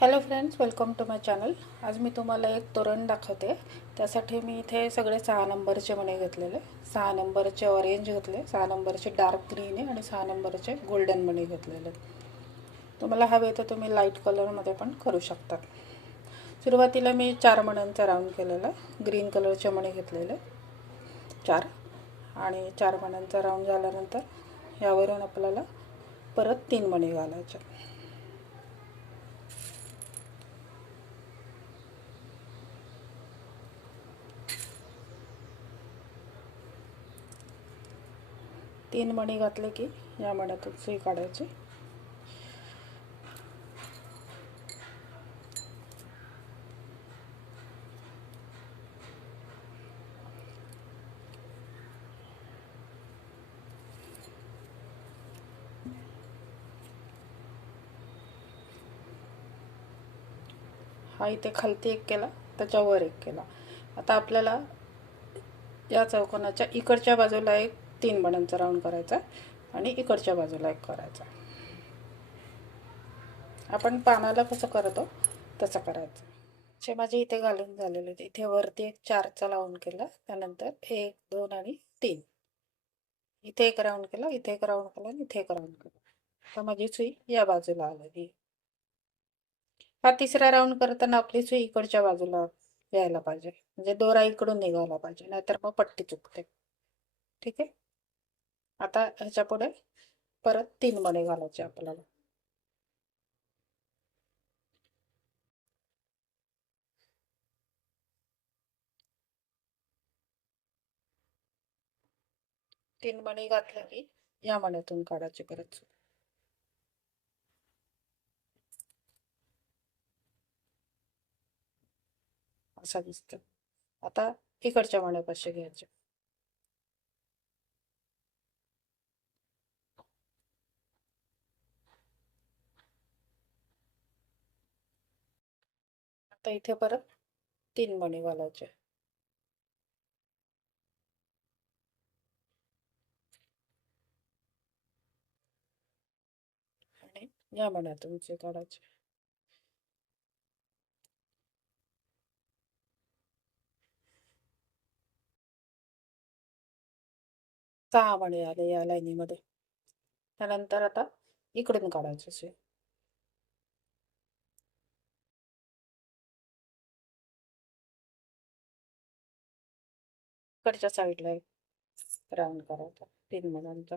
Hello friends welcome to my channel आज मी तुम्हाला एक तोरण दाखवते. त्यासाठी मी इथे सगळे सहा नंबरचे मणे घेतलेले. सहा नंबरचे ऑरेंज घेतले सहा नंबरचे डार्क ग्रीन आहे आणि सहा नंबरचे गोल्डन मणे घेतलेले. तुम्हाला हवे तर तुम्ही लाइट कलरमध्ये पण करू शकता. सुरुवातीला मी चार मण्यांचा राऊंड केलेला. ग्रीन कलरचे मणे घेतलेले. चार. आणि चार मण्यांचा राऊंड झाल्यानंतर यावरून आपल्याला परत तीन मणी घालायचे. तीन मणी घातले की या मण्यातून सुई काढायची. हा इथे खालती एक केला त्याच्यावर एक केला. आता आपल्याला या चौकोनाच्या इकडच्या बाजूला एक तीन मण्यांचा राऊंड करायचा आणि इकडच्या बाजूला एक करायचा. आपण पानाला कसं करतो? तसं करायचं. जे माझे इथे घालून झालेले इथे वरती एक चारचा राऊंड केला. त्यानंतर एक दोन आणि तीन. इथे एक राऊंड केला इथे एक राऊंड केला आणि इथे एक राऊंड केला. तर माझी सुई या बाजूला आलेली. हा तिसरा राऊंड करताना आपली सुई इकडच्या बाजूला यायला पाहिजे. म्हणजे दोरा इकडून निघायला पाहिजे. नाहीतर मग पट्टी चुकते. ठीक आहे? आता ह्याच्या पुढे परत तीन मणे घालायचे आपल्याला. तीन मणी घातल्या की या मण्यातून काढायचे परत असा दिसत. आता इकडच्या मण्यापाशी घ्यायचे. आता इथे परत तीन मणी घालायचे आणि या मण्यातून काढायचे. सहा मणी आले या लाईनीमध्ये. त्यानंतर आता इकडून काढायचे इकडच्या साईडला एक राऊंड करायचा. तीन मुलांचा.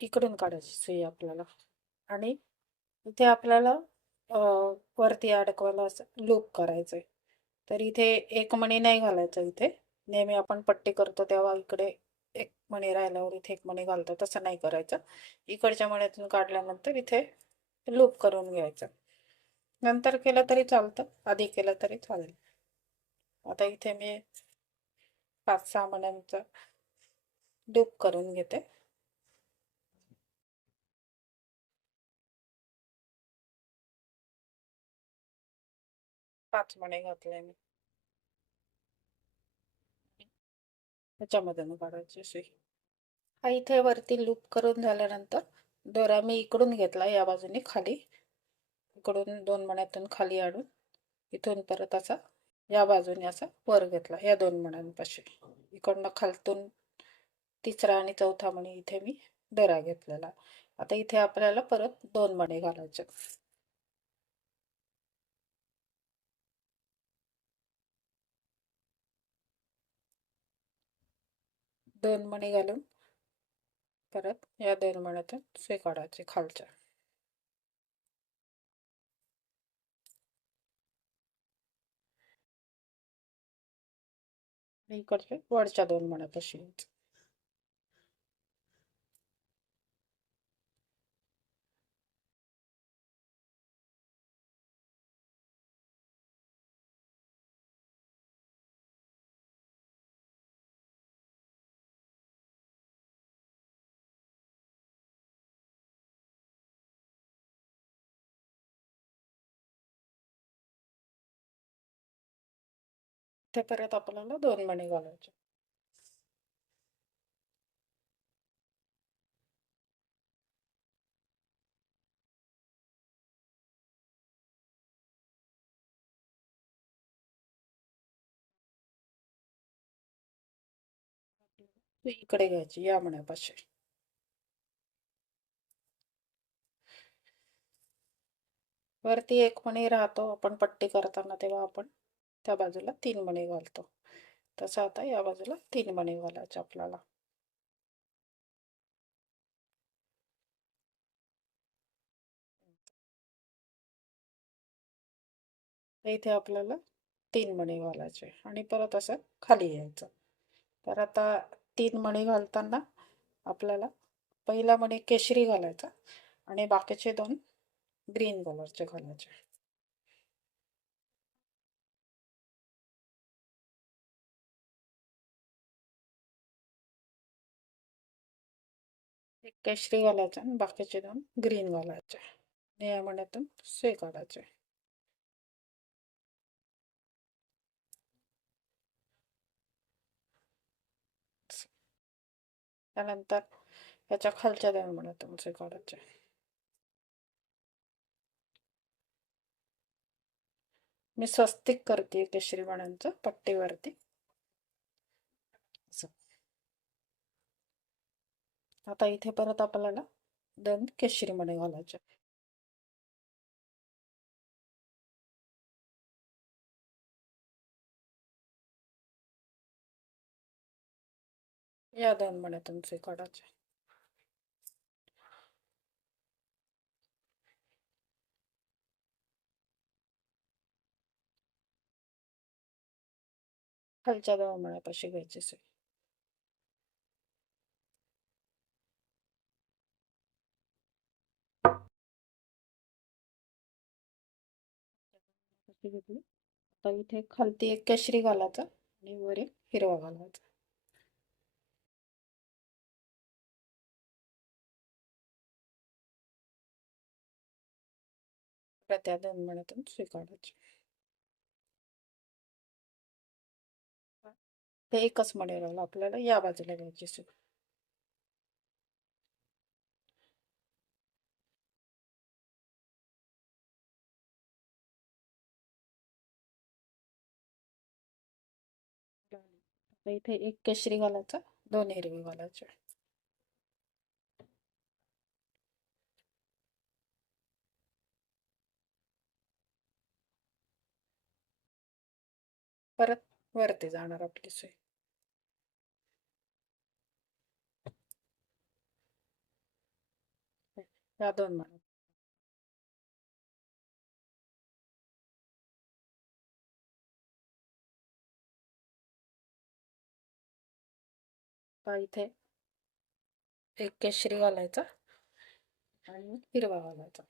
इकडून काढायची सुई आपल्याला. आणि इथे आपल्याला वरती अडकवायला असं लूप करायचंय. तर इथे एक मणी नाही घालायचं इथे. नेहमी आपण पट्टी करतो तेव्हा इकडे एक मणी राहिल्यावर इथे एक मणी घालतो. तसं नाही करायचं. इकडच्या मणीतून काढल्यानंतर इथे लूप करून घ्यायचं. नंतर केलं तरी चालतं. आधी केलं तरी चालेल. आता इथे मी पाच सहा मण्यांचं लूप करून घेते. पाच मणे घातले मी. त्याच्यामध्ये काढायची सुई हा इथे वरती लूप करून झाल्यानंतर दोरा मी इकडून घेतला या बाजूने खाली. इकडून दोन मण्यातून खाली आणून इथून परत असा या बाजूने असा वर घेतला या दोन मण्यांपाशी. इकडनं खालतून तिसरा आणि चौथा मणी इथे मी दोरा घेतलेला. आता इथे आपल्याला परत दोन मणे घालायचे. दोन मणी घालून परत या दोन मण्यातून सुई खालच्या इकडचे वरच्या दोन मण्यापाशी परत आपल्याला दोन मणी घालायचे. तू इकडे घ्यायची या मण्यापाशी. वरती एक मणी राहतो आपण पट्टी करताना तेव्हा आपण त्या बाजूला तीन मणी घालतो. तसं आता या बाजूला तीन मणी घालायचे आपल्याला. इथे आपल्याला तीन मणी घालायचे आणि परत असं खाली यायचं. तर आता तीन मणी घालताना आपल्याला पहिला मणी केशरी घालायचा आणि बाकीचे दोन ग्रीन कलरचे घालायचे. एक केशरी घालायचा आणि बाकीचे दोन ग्रीन घालायचे. आणि या मण्यातून सुई काढायचे. त्यानंतर याच्या खालच्या दोन मण्यातून सुई काढायचे. मी स्वस्तिक करते केशरी मण्यांचं पट्टीवरती असं आता इथे परत आपल्याला दोन केशरी मणी घालायचे. या दोन मण्या तुमचे काढायचे. खालच्या दोन मण्यापाशी घ्यायची सुई घेतली. आता इथे खालती एक केशरी घालायचा आणि वर एक हिरवा घालायचा. त्या दोन मण्यातून सुई ते एकच मणी राहिलं आपल्याला या बाजूला घ्यायची सुद्धा इथे एक केशरी घालायचा दोन हिरवी घालायचे. परत वरती जाणार आपली सुई या दोन मणी हा इथे? एक केशरी घालायचा आणि हिरवा घालायचा.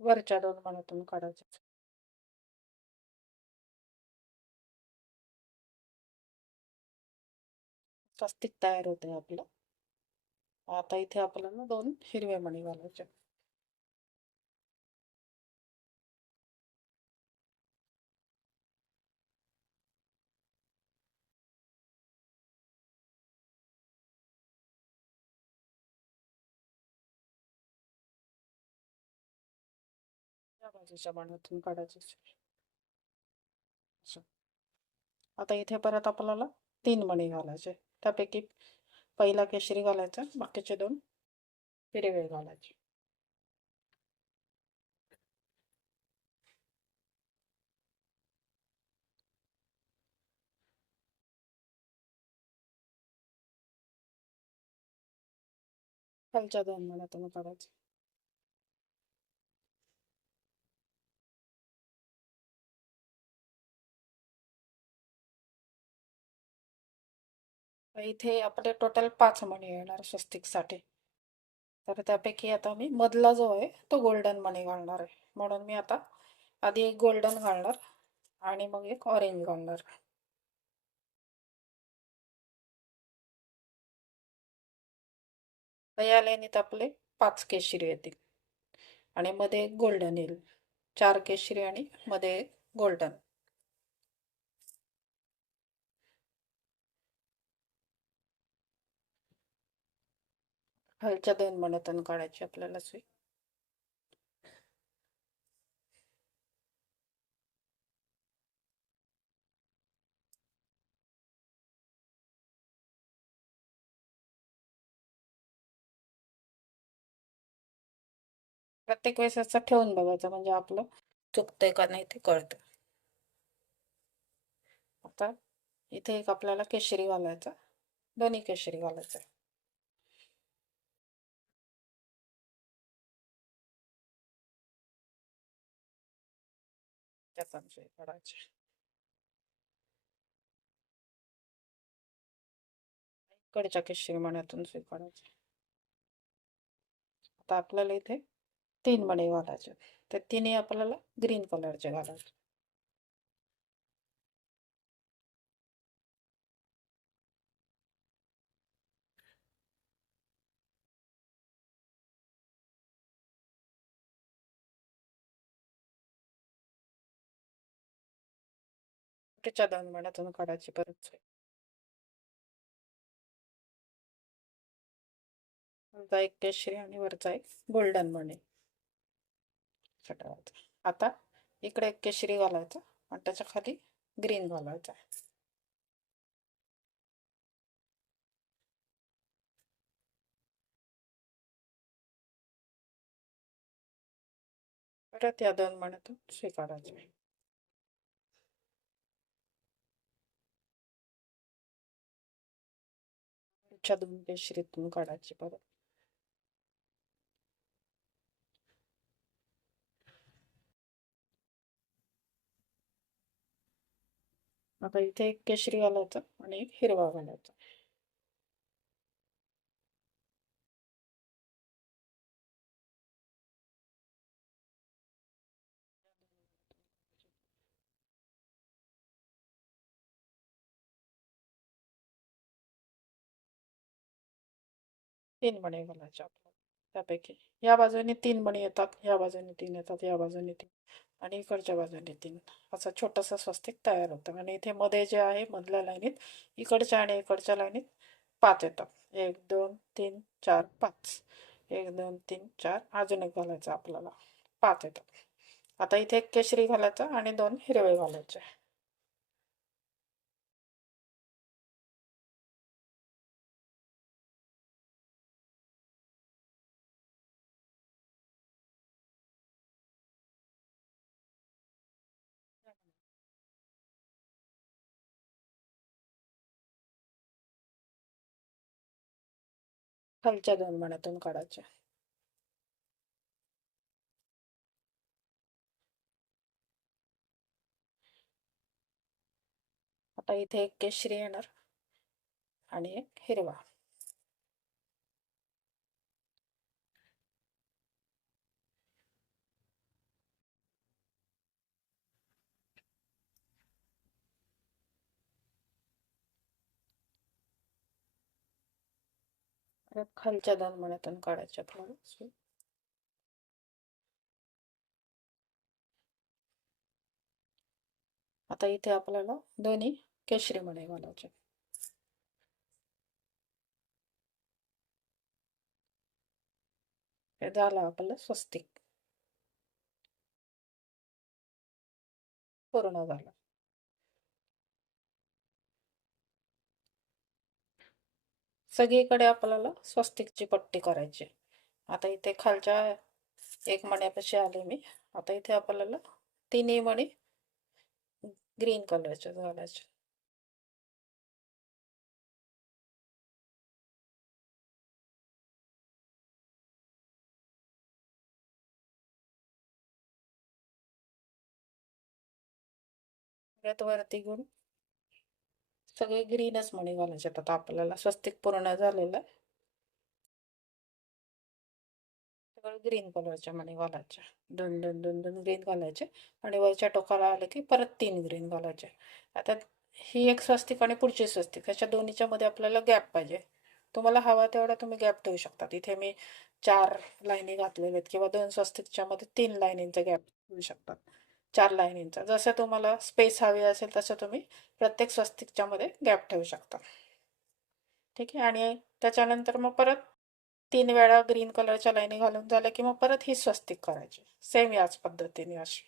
वरच्या दोन मण्यातून काढायचे. स्वस्तिक तयार होते आपलं. आता इथे आपल्याला दोन हिरव्या मणी घालायच्या. बाजूच्या मण्यातून काढायचे आता इथे परत आपल्याला तीन मणी घालायचे. त्यापैकी पहिला केशरी घालायचा बाकीचे दोन हिरवे घालायचे खालच्या दोन मण्यातून काढायचे इथे आपले टोटल पाच मणी येणार स्वस्तिकसाठी. तर त्यापैकी आता मी मधला जो आहे तो गोल्डन मणी घालणार आहे. म्हणून मी आता आधी एक गोल्डन घालणार आणि मग एक ऑरेंज घालणार. या लेणीत आपले पाच केशरी येतील. आणि मध्ये एक गोल्डन येईल. चार केशरी आणि मध्ये एक गोल्डन खालच्या दोन मनातून काढायची आपल्याला सुई प्रत्येक वेळेस असं ठेवून बघायचं म्हणजे आपलं चुकतंय का नाही ते कळतं. आता इथे एक आपल्याला केशरी घालायचा दोन्ही केशरी घालायचं. त्याचा काढायचे इकडच्या केशरी मण्यातून सुई काढायची आता आपल्याला इथे तीन मणी घालायचे तर तिन्ही आपल्याला ग्रीन कलरचे घालायचे त्याच्या दोन महिन्यातून काढायची परत वरचा एक केशरी आणि वरचा एक गोल्डन मणी आता इकडे एक केशरी घालायचा आणि त्याच्याखाली ग्रीन घालायचा. परत या दोन मण्यातून स्वीकारायचं. दोन केशरीतून काढायचे परत आता इथे एक केशरी घालायचा आणि एक हिरवा घालायचा तीन बणी घालायचे आपल्याला त्यापैकी या बाजूने तीन मणी येतात या बाजूने तीन येतात या बाजूने तीन आणि इकडच्या बाजूने तीन. असं छोटंसं स्वस्तिक तयार होतं आणि इथे मध्ये जे आहे मधल्या लाईनीत इकडच्या आणि इकडच्या लाईनीत पाच येतात. एक दोन तीन चार पाच. एक दोन तीन चार अजून एक घालायचं आपल्याला. पाच येतात. आता इथे एक केशरी घालायचा आणि दोन हिरवे घालायचे. खालच्या दोन मनातून काढायच्या आता इथे एक केशरी येणार आणि एक हिरवा. खालच्या दोन मण्यातून काढायच्या थोडं आता इथे आपल्याला दोन्ही केशरी मणे घालायचे. हे झालं आपलं स्वस्तिक. पूर्ण झालं. सगळीकडे आपल्याला स्वस्तिकची पट्टी करायची. आता इथे खालच्या एक मण्यापाशी आले मी. आता इथे आपल्याला तिन्ही मणी ग्रीन कलरचे घालायचे. वरती घेऊन सगळे ग्रीनच मणी घालायचे आता आपल्याला स्वस्तिक पूर्ण झालेलं. सगळं ग्रीन कलरच्या मणी घालायच्या. दोन दोन दोन दोन ग्रीन घालायचे. आणि वरच्या टोकाला आले की परत तीन ग्रीन घालायचे. आता ही एक स्वस्तिक आणि पुढची स्वस्तिक. ह्याच्या दोन्हीच्या मध्ये आपल्याला गॅप पाहिजे. तुम्हाला हवा तेवढा तुम्ही गॅप देऊ शकता. इथे मी चार लाईनी घातलेल्या आहेत किंवा दोन स्वस्तिकच्या मध्ये तीन लाईनींचा गॅप देऊ शकतात चार लाईनींचा जसं तुम्हाला स्पेस हवी असेल तसं तुम्ही प्रत्येक स्वस्तिकच्या मध्ये गॅप ठेवू शकता. ठीक आहे? आणि त्याच्यानंतर मग परत तीन वेळा ग्रीन कलरच्या लाईनी घालून झाल्या की मग परत ही स्वस्तिक करायची. सेम याच पद्धतीने अशी.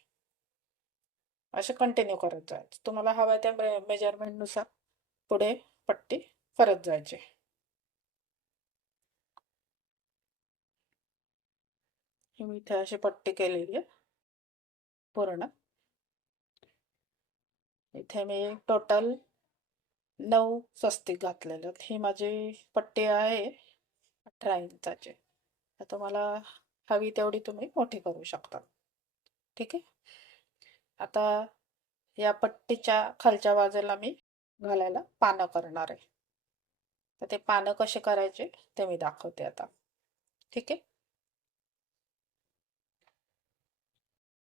असे कंटिन्यू करत जायचं. तुम्हाला हवं त्या मेजरमेंटनुसार पुढे पट्टी करत जायची. मी इथे अशी पट्टी केलेली आहे. पूर्ण इथे मी टोटल नऊ स्वस्तिक घातलेले हे ही माझी पट्टी आहे अठरा इंचाची तर तुम्हाला हवी तेवढी तुम्ही मोठी करू शकता. ठीक आहे? आता या पट्टीच्या खालच्या बाजूला मी घालायला पानं करणार आहे. तर ते पानं कसे करायचे ते मी दाखवते आता. ठीक आहे?